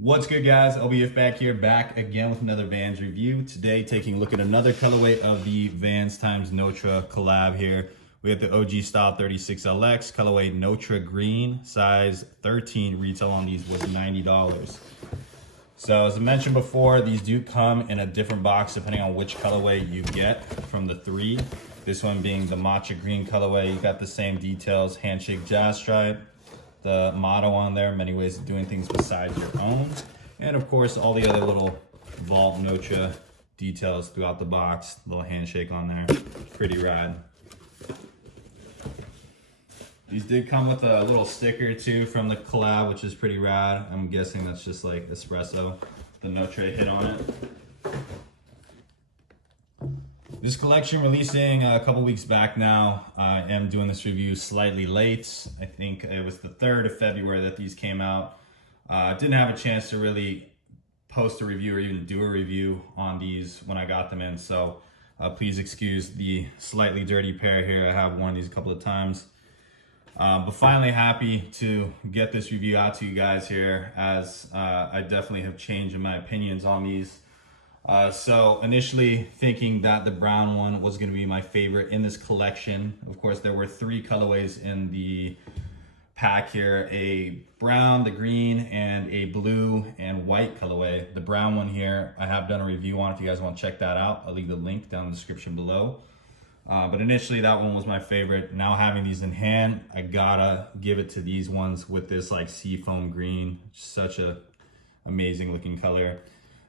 What's good, guys? LBF back again with another Vans review. Today taking a look at another colorway of the Vans times Notre collab here. We have the OG style 36LX colorway Notre green, size 13. Retail on these was $90. So as I mentioned before, these do come in a different box depending on which colorway you get from the three. This one being the Matcha green colorway. You got the same details, handshake jazz stripe, the motto on there, many ways of doing things besides your own. And of course, all the other little Vault Notre details throughout the box. Little handshake on there, pretty rad. These did come with a little sticker too from the collab, which is pretty rad. I'm guessing that's just like espresso, the Notre hit on it. This collection releasing a couple weeks back now. I am doing this review slightly late. I think it was the 3rd of February that these came out. Didn't have a chance to really post a review or even do a review on these when I got them in. So please excuse the slightly dirty pair here. I have worn these a couple of times. But finally happy to get this review out to you guys here, as I definitely have changed in my opinions on these. So initially thinking that the brown one was going to be my favorite in this collection. Of course, there were 3 colorways in the pack here: a brown, the green, and a blue and white colorway. The brown one here, I have done a review on. If you guys want to check that out, I'll leave the link down in the description below. But initially that one was my favorite. Now having these in hand, I gotta give it to these ones with this like seafoam green. Such a amazing looking color.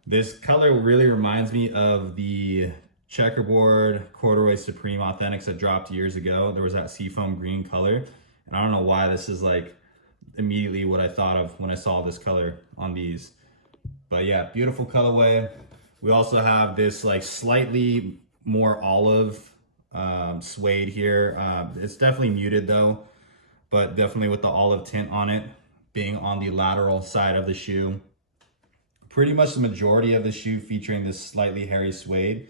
This color really reminds me of the checkerboard corduroy Supreme Authentics that dropped years ago. There was that seafoam green color, and I don't know why this is like immediately what I thought of when I saw this color on these. But yeah, beautiful colorway. We also have this like slightly more olive suede here. It's definitely muted though, but definitely with the olive tint on it, being on the lateral side of the shoe. Pretty much the majority of the shoe featuring this slightly hairy suede,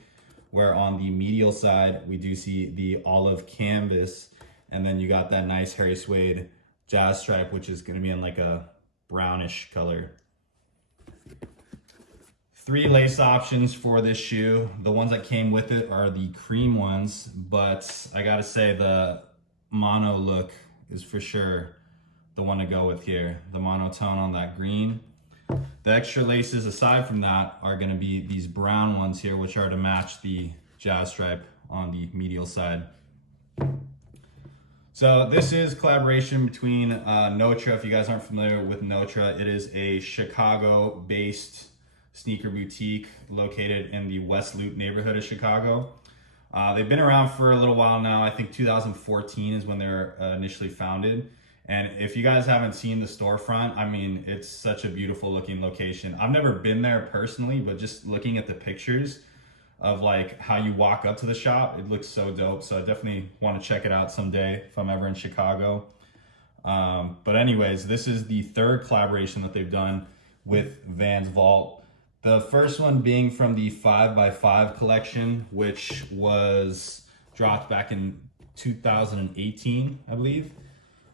where on the medial side we do see the olive canvas, and then you got that nice hairy suede jazz stripe, which is going to be in like a brownish color. 3 lace options for this shoe. The ones that came with it are the cream ones, but I gotta say the mono look is for sure the one to go with here. The monotone on that green. The extra laces aside from that are gonna be these brown ones here, which are to match the jazz stripe on the medial side. So this is collaboration between Notre. If you guys aren't familiar with Notre, it is a Chicago-based sneaker boutique located in the West Loop neighborhood of Chicago. They've been around for a little while now. I think 2014 is when they were initially founded. And if you guys haven't seen the storefront, I mean, it's such a beautiful looking location. I've never been there personally, but just looking at the pictures of like how you walk up to the shop, it looks so dope. So I definitely want to check it out someday if I'm ever in Chicago. But anyways, this is the 3rd collaboration that they've done with Vans Vault. The first one being from the 5x5 collection, which was dropped back in 2018, I believe.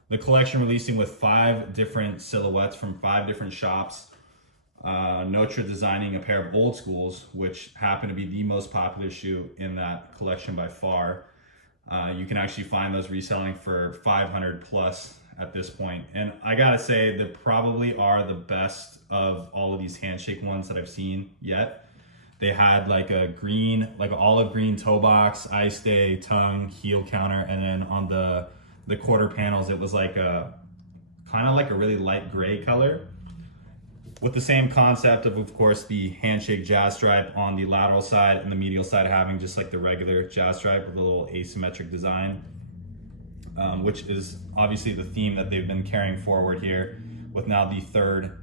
The collection releasing with 5 different silhouettes from 5 different shops. Notre designing a pair of Old Schools, which happen to be the most popular shoe in that collection by far. You can actually find those reselling for 500 plus at this point. And I gotta say, they probably are the best of all of these handshake ones that I've seen yet. They had like a green, like an olive green toe box, eye stay, tongue, heel counter, and then on the quarter panels, it was like a kind of like a really light gray color, with the same concept of course, the handshake jazz stripe on the lateral side and the medial side having just like the regular jazz stripe with a little asymmetric design. Which is obviously the theme that they've been carrying forward here with now the 3rd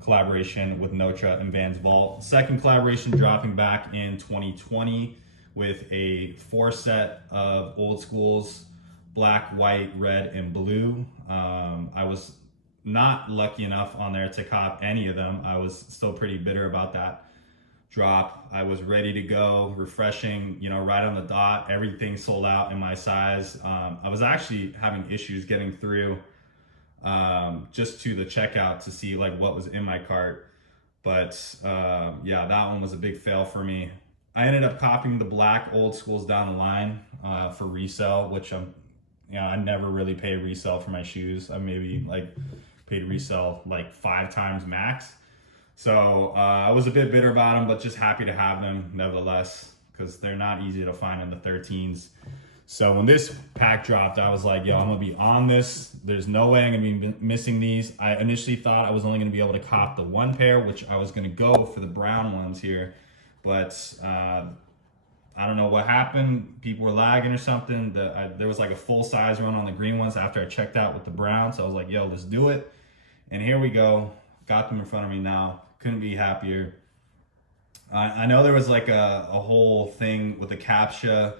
collaboration with Notre and Vans Vault. 2nd collaboration dropping back in 2020 with a 4 set of Old Schools, black, white, red, and blue. I was not lucky enough on there to cop any of them. I was still pretty bitter about that drop. I was ready to go, refreshing, you know, right on the dot. Everything sold out in my size. I was actually having issues getting through just to the checkout to see like what was in my cart. But yeah, that one was a big fail for me. I ended up copying the black old schools down the line for resale, which I never really pay resale for my shoes. I maybe like paid resale like 5 times max. So I was a bit bitter about them, but just happy to have them nevertheless, because they're not easy to find in the 13s. So when this pack dropped, I was like, yo, I'm gonna be on this. There's no way I'm gonna be missing these. I initially thought I was only gonna be able to cop the 1 pair, which I was gonna go for the brown ones here. But I don't know what happened. People were lagging or something. There was like a full size run on the green ones after I checked out with the brown. So I was like, yo, let's do it. And here we go. Got them in front of me now. Couldn't be happier. I know there was like a whole thing with the CAPTCHA.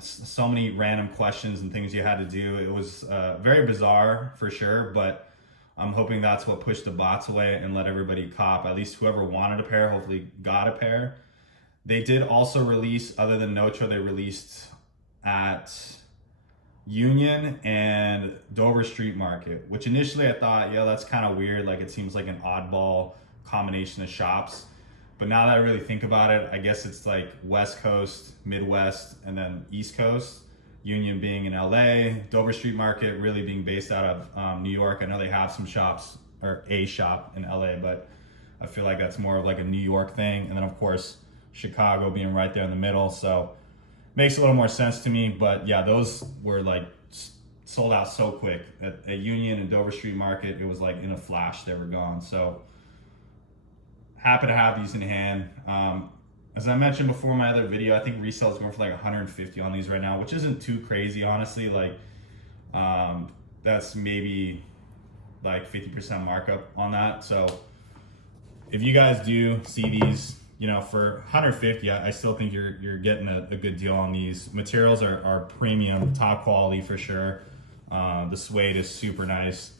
So many random questions and things you had to do. It was very bizarre for sure, but I'm hoping that's what pushed the bots away and let everybody cop. At least whoever wanted a pair hopefully got a pair. They did also release, other than Notre, they released at Union and Dover Street Market, which initially I thought, yeah, that's kind of weird. Like it seems like an oddball combination of shops. But now that I really think about it, I guess it's like West Coast, Midwest, and then East Coast. Union being in LA, Dover Street Market really being based out of New York. I know they have some shops, or a shop in LA, but I feel like that's more of like a New York thing. And then of course, Chicago being right there in the middle. So makes a little more sense to me. But yeah, those were like sold out so quick. At Union and Dover Street Market, it was like in a flash, they were gone. So happy to have these in hand. As I mentioned before in my other video, I think resale is going for like 150 on these right now, which isn't too crazy, honestly. Like that's maybe like 50% markup on that. So if you guys do see these, you know, for 150, I still think you're getting a good deal on these. Materials are premium, top quality for sure. The suede is super nice.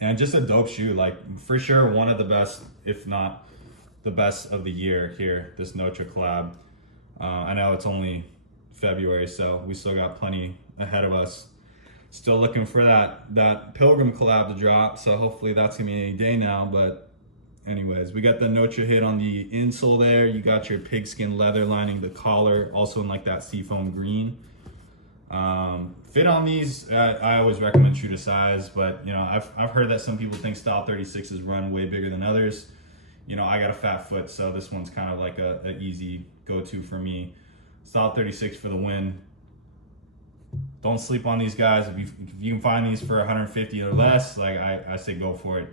And just a dope shoe, like for sure one of the best, if not the best of the year here, this Notre collab. I know it's only February, so we still got plenty ahead of us. Still looking for that Pilgrim collab to drop, so hopefully that's gonna be any day now. But anyways, we got the Notre hit on the insole there. You got your pigskin leather lining the collar, also in like that seafoam green. Fit on these, I always recommend true to size, but you know, I've heard that some people think style 36s run way bigger than others. You know, I got a fat foot, so this one's kind of like a easy go-to for me. Style 36 for the win. Don't sleep on these guys. If you can find these for 150 or less, like I say go for it.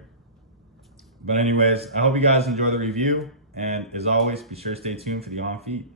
But anyways, I hope you guys enjoy the review, and as always, be sure to stay tuned for the on feed.